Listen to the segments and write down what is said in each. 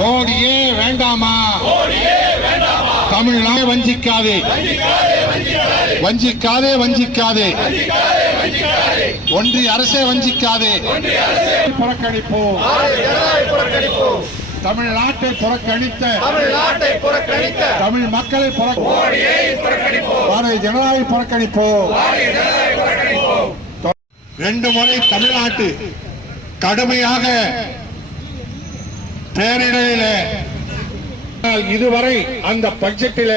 மோடியே வேண்டாமா? தமிழ்நாடு வஞ்சிக்காதே, வஞ்சிக்காதே, வஞ்சிக்காதே. ஒன்றிய அரசே வஞ்சிக்காதே. புறக்கணிப்போம். தமிழ்நாட்டை புறக்கணித்த தமிழ் மக்களை பாரதிய ஜனதாவை புறக்கணிப்போம். 2 முறை தமிழ்நாட்டு கடுமையாக பேரிடரில் இதுவரை அந்த பட்ஜெட்டில்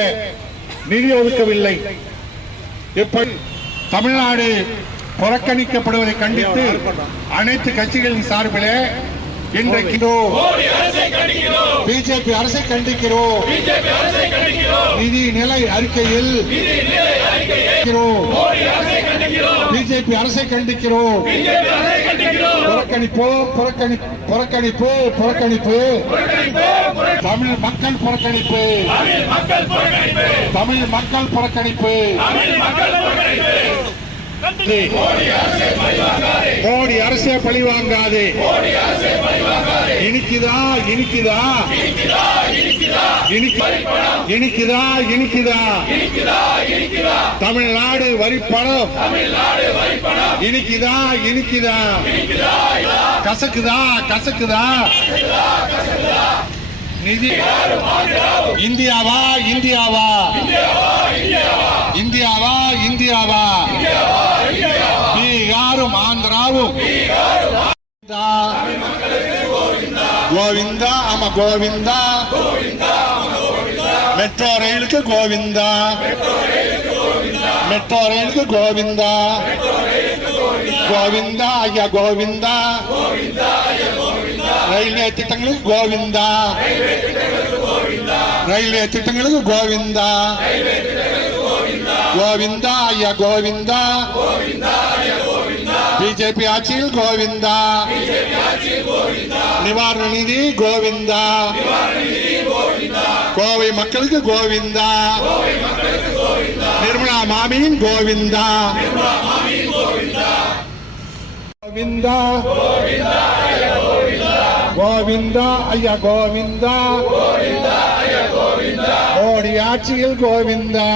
நிதி ஒதுக்கவில்லை. எப்படி தமிழ்நாடு புறக்கணிக்கப்படுவதை கண்டித்து அனைத்து கட்சிகளின் சார்பிலே இன்றைக்கு பிஜேபி அரசை கண்டிக்கிறோம். நிதி நிலை அறிக்கையில் பிஜேபி அரசை கண்டிக்கிறோம். புறக்கணிப்பு, புறக்கணிப்பு, புறக்கணிப்பு. தமிழ் மக்கள் புறக்கணிப்பு, தமிழ் மக்கள் புறக்கணிப்பு. மோடி அரசே பழிவாங்காதே. இனிக்குதா, இனிக்குதா, இனிக்குதா, இனிக்குதா. தமிழ்நாடு வரிப்பணம் இனிக்குதா, இனிக்குதா. கசக்குதா, கசக்குதா. நிதி இந்தியாவா, இந்தியாவா, இந்தியாவா, இந்தியாவா. பீகாரும் ஆந்திராவும் கோவிந்தா, ஆமா கோவிந்தா. மெட்ரோ ரயிலுக்கு கோவிந்தா, மெட்ரோ ரயிலுக்கு கோவிந்தா, கோவிந்தா ஐயா கோவிந்தா. ரயில்வே திட்டங்களுக்கு கோவிந்தா, ரயில்வே திட்டங்களுக்கு கோவிந்தா, கோவிந்தா ஐயா கோவிந்தா. பிஜேபி ஆட்சியில் கோவிந்தா. நிவாரண நிதி கோவிந்தா. கோவை மக்களுக்கு கோவிந்தா. நிர்மலா மாமியின் கோவிந்தா, கோவிந்தா, கோவிந்தா ஐயா கோவிந்தா. மோடி ஆட்சியில் கோவிந்தா,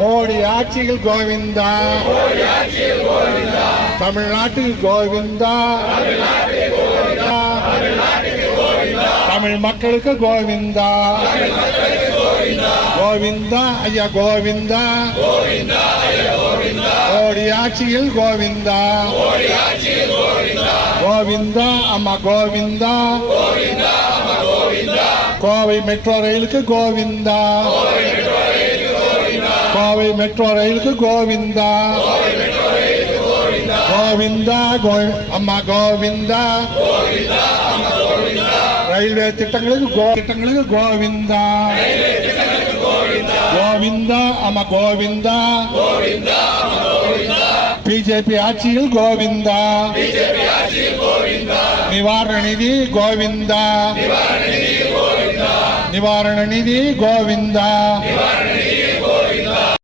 மோடி ஆட்சியில் கோவிந்தா. தமிழ்நாட்டில் கோவிந்தா, தமிழ் மக்களுக்கு கோவிந்தா, கோவிந்தா ஐயா கோவிந்தா. மோடி ஆட்சியில் கோவிந்தா, கோவிந்தா அம்மா கோவிந்தா. கோவை மெட்ரோ ரயிலுக்கு கோவிந்தா, கோவை மெட்ரோ ரயிலுக்கு கோவிந்தா, கோவிந்தா அம்மா கோவிந்தா. ரயில்வே திட்டங்களுக்கு கோவிந்தா, கோவிந்தா அம்மா கோவிந்தா. பிஜேபி ஆட்சியில் கோவிந்தா. நிவாரண நிதி கோவிந்தா, நிவாரண நிதி கோவிந்தா.